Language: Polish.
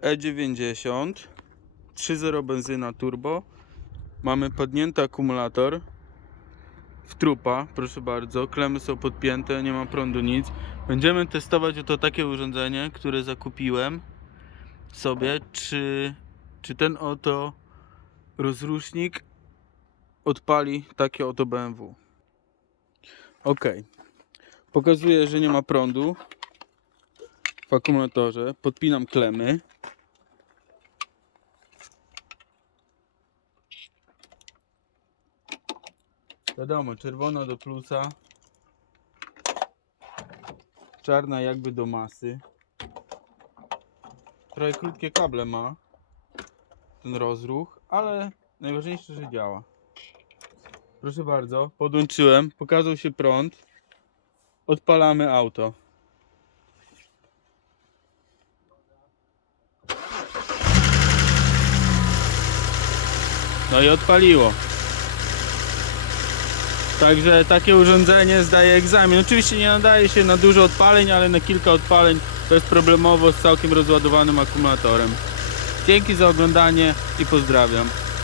E90 3.0 benzyna turbo. Mamy podnięty akumulator w trupa, proszę bardzo. Klemy są podpięte, nie ma prądu, nic. Będziemy testować oto takie urządzenie, które zakupiłem sobie, czy, czy ten oto rozrusznik odpali takie oto BMW. Ok. Pokazuję, że nie ma prądu w akumulatorze. Podpinam klemy. Wiadomo, czerwona do plusa. Czarna jakby do masy. Trochę krótkie kable ma ten rozruch, ale najważniejsze, że działa. Proszę bardzo, podłączyłem, pokazał się prąd. Odpalamy auto. No i odpaliło. Także takie urządzenie zdaje egzamin. Oczywiście nie nadaje się na dużo odpaleń, ale na kilka odpaleń bezproblemowo z całkiem rozładowanym akumulatorem. Dzięki za oglądanie i pozdrawiam.